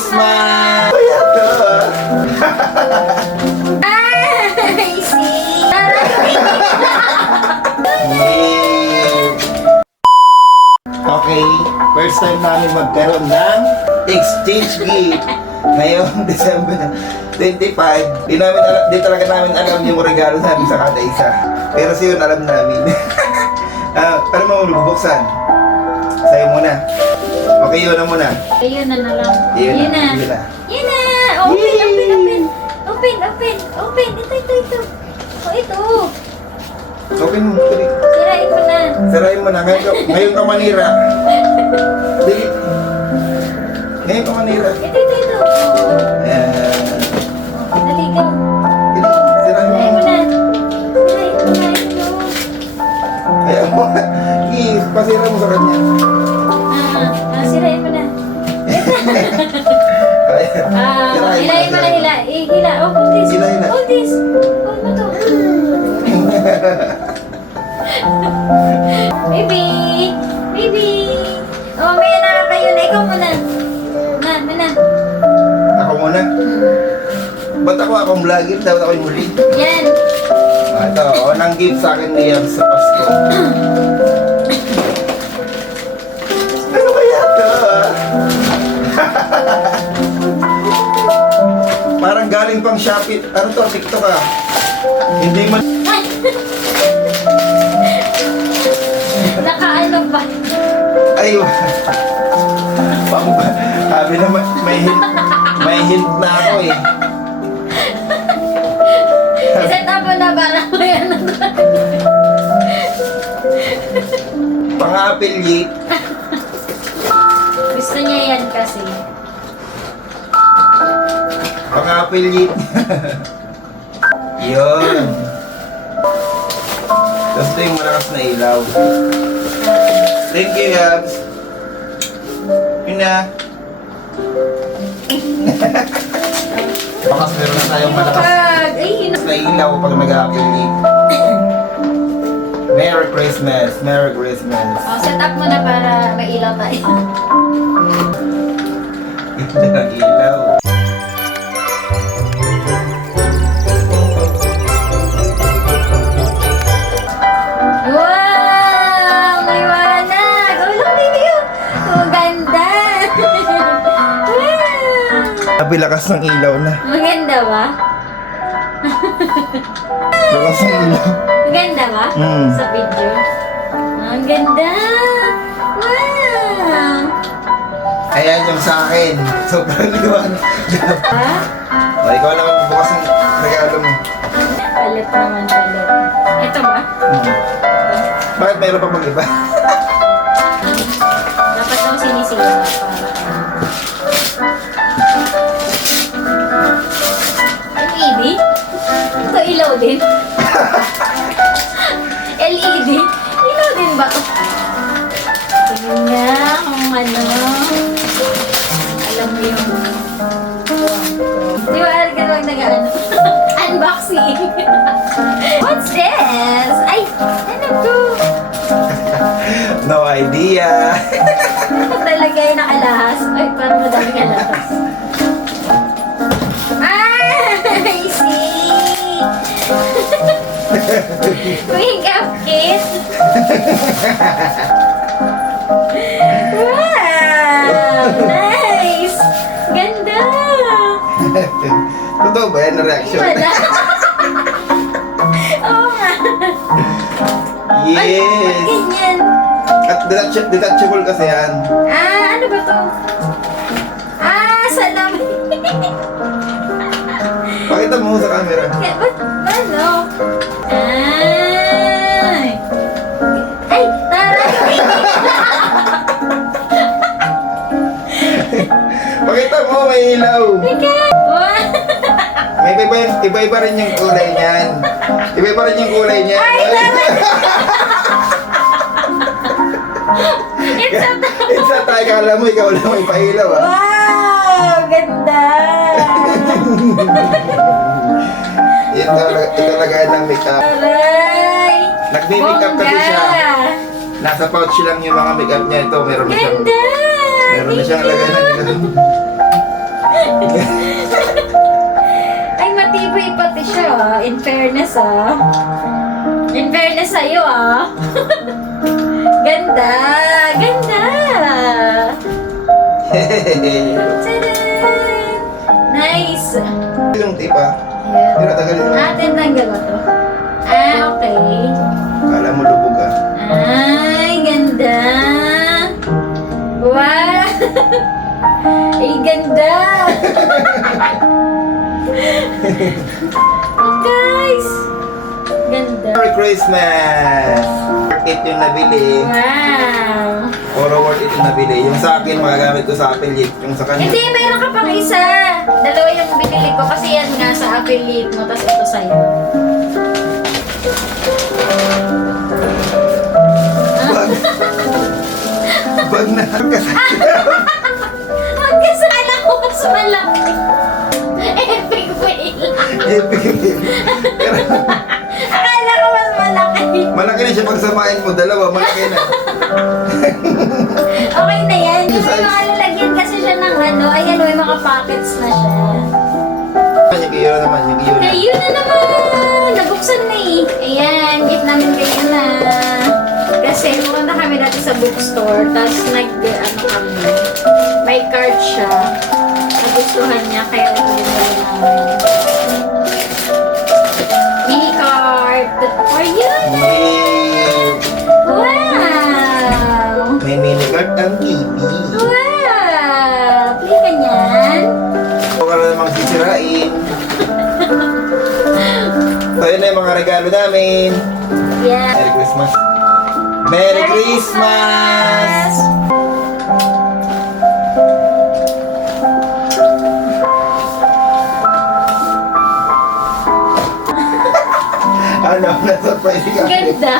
Christmas! Kaya to! Ay, see? Okay, first time namin magkaroon ng exchange gift. Ngayong December 25, di talaga namin alam yung regalo namin sa kada isa. Pero siya yun alam namin. Ano mo bubuksan? Sa'yo muna. Okay, yun na muna. Ayun na lang. Yun na. Yun na. Open. Open. Ito. Oh, ito. Open mo. Dali. Sirain mo na. Sarayin mo na. Ngayon ka manira. Dali. Ngayon ka manira. Ito. Ayan. Dali ka. Dali. Sirayin Sirain mo. mo na. Ito. Kaya mo. Pasira mo sa kanya. Sirain mo na. Sirain Hilain mo na, hila. Hila. Oh, hold this. Hila. Hold this. Hold mo to. Baby. Oh, may na kayo na. Ikaw muna. Na. Ako muna. Ba't akong vlogger? Dapat ako yung muli. Yan. Ito, unang gift sa akin ni Yams sa Pasko. Ano kaya ito? Parang galing pang Shopee. Ano to? TikTok ah. Hindi man... Nakaano ba? Ay, sabi na may hint na ako eh. Set up mo na para mo yan. Pang-affiliate. Gusto niya yan kasi. Pang-affiliate. Yun. Tapos ito yung malakas na ilaw. Thank you, Gabs. Yun na. Bakas meron na tayong malakas Ay, na ilaw pag nag-affiliate. Merry Christmas! Merry Christmas! Oh, set up mo na para may ilaw tayo. Ilaw. Wow! May wanag! Oh, look, baby! Oh, ganda! Wow! Sabi lakas ng ilaw na. Maganda ba? Lakas ng ilaw. Maganda ba? Sa video? Ang ganda! Wow! Ayan yung sa akin. Sobrang liwanag. Ha? O, ikaw naman bukas ang regalo mo. Palit naman, palit. Ito ba? Bakit mayroon pa bang iba? Dapat daw sinisigaw para LED? Ito ilaw din? LED? Ilaw din ba ito? Tingnan nga kung ano. Alam mo yung... Di ba ka naman nag-ano? Unboxing! What's this? Ay! Ano to? No idea. Talaga yung nakalahas. Ay, parang madami kalahas. I see! Wake up, kid! Wow! Nice! Ganda! Totoo ba yan na reaction? Wala. Oo nga. Yes! Ganyan. At detachable kasi yan. Ano ba to? Salamin. Pakita mo sa camera. Ba't ano? Ay, taray! Pakita mo, may ilaw. Teka! May iba-iba rin yung kulay niyan. Iba-iba rin yung kulay niyan. Ay, taray! It's a tie. Kala mo, ikaw lang may pailaw ah. Wow! Ganda! Ito talaga ng makeup. Taray! Nagme-makeup kasi siya. Nasa pouch lang yung mga makeup niya. Ito, meron na siyang... Ganda! Meron na siyang lagay na makeup. In fairness, ah. In fairness sa'yo, ah. Ganda! Ganda! Tadaan! Nice! Yung tipa. Yeah. Tinatagalin mo. Tanggal ba to? Okay. Kala mo lubog ah. Ay, ganda! Wow! Ay, ganda! Oh, guys! Ganda! Merry Christmas! Worth it yung nabili. Wow! Oro worth it yung nabili. Yung sa akin, magagamit ko sa affiliate. Yung sa kanya. Hindi, mayroon ka pang isa! Dalawa yung binili ko kasi yan nga sa affiliate mo, tas ito sa'yo. Bag. Bag na. Magkasala ko mas malaki. Epic fail. Pero Akala ko mas malaki. malaki na siya pagsamahin mo. Dalawa, malaki na. Okay na yan. Yung may mga lalagyan kasi siya ng ano, ayan, may mga pockets na siya. Yung iyo naman, yung iyo na. Kayo na naman! Nabuksan na eh. Ayan, gift namin kayo na. Kasi pumunta kami dati sa bookstore, tapos ano kami, may card siya. Nagustuhan niya, kaya ito dinala namin. Mini card for you! Yay! Wow! May mini card ang baby. Wow! Play ka niyan. Huwag ka na namang sisirain. So yun na yung mga regalo namin. Yeah. Merry Christmas. Merry Christmas! Ano, na-surprise ka. Ganda!